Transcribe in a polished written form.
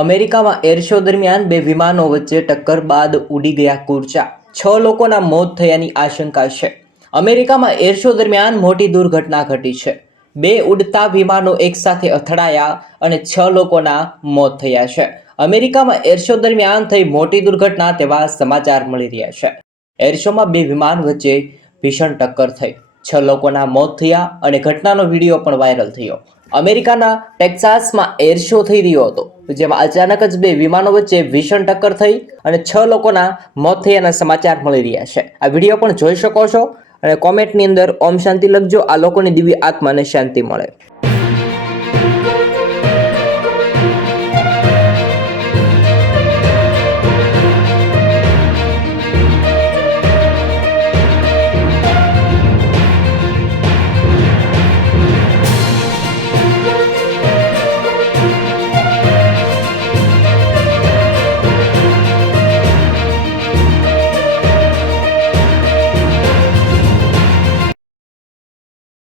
અમેરિકામાં air show દરમિયાન બે વિમાનો વચ્ચે ટક્કર બાદ ઉડી ગયા કૂરચા. 6 લોકોના મોત થયાની આશંકા છે. અમેરિકામાં એર શો દરમિયાન મોટી દુર્ઘટના ઘટી છે. 2 ઉડતા વિમાનો એકસાથે અથડાયા અને 6 લોકોના મોત થયા છે. અમેરિકામાં એર શો દરમિયાન થઈ મોટી દુર્ઘટના તેવા સમાચાર મળી રહ્યા છે. એર શોમાં 2 વિમાન વચ્ચે ભીષણ ટક્કર થઈ. 6 લોકોના મોત થયા અને ઘટનાનો વિડીયો પણ વાયરલ થયો. અમેરિકાના ટેક્સાસમાં એર શો થઈ રહ્યો હતો, જેમાં અચાનક જ 2 વિમાનો વચ્ચે ભીષણ ટક્કર થઈ અને 6 લોકોના મોત થયાના સમાચાર મળી રહ્યા છે. આ વિડીયો પણ જોઈ શકો છો અને કોમેન્ટની અંદર ઓમ શાંતિ લખજો. આ લોકોની દિવ્ય આત્માને શાંતિ મળે.